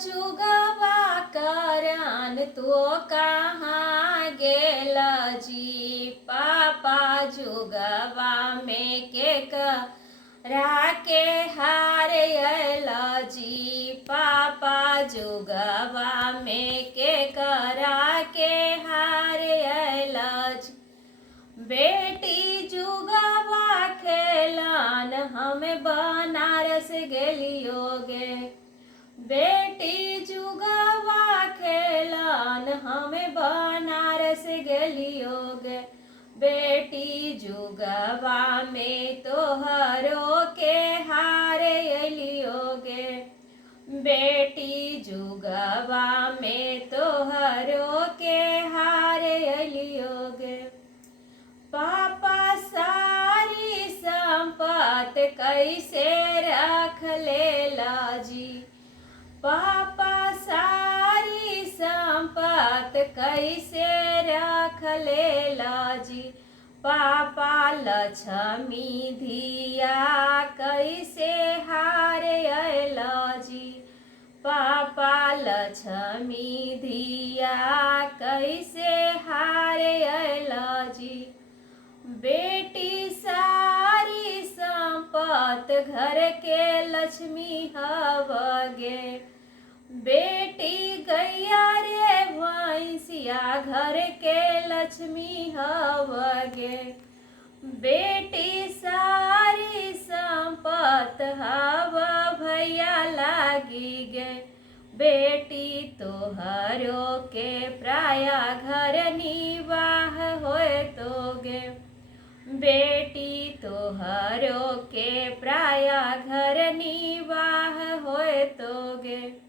जुगवा करन तो कहाँ गेल जी। पापा जुगवा में के राके हारे अल जी। पापा जुगवा में के करा के हारे अल जी। बेटी जुगवा खेलन हम बनारस गेलियोगे। बेटी जुगवा खेलन हम बनारस गेलियोगे। बेटी जुगवा में तोहरो के हारे अलियोगे। बेटी जुगवा में तोहरो के हारे अलियोगे। पापा सारी संपत कैसे रख लेला जी। पापा सारी संपत कैसे रख लेला जी। पापा लक्ष्मी धिया कैसे हारे अला जी। पापा लक्ष्मी धिया कैसे हारे अला जी। बेटी सारी संपत घर के लक्ष्मी हवगे। बेटी गैया रे भैंसिया घर के लक्ष्मी हवगे। बेटी सारी संपत हव भैया लागी गे। बेटी तोहरो के प्राया घर निवाह होए तोगे। बेटी तोहरो के प्राया घर निवाह होए तोगे।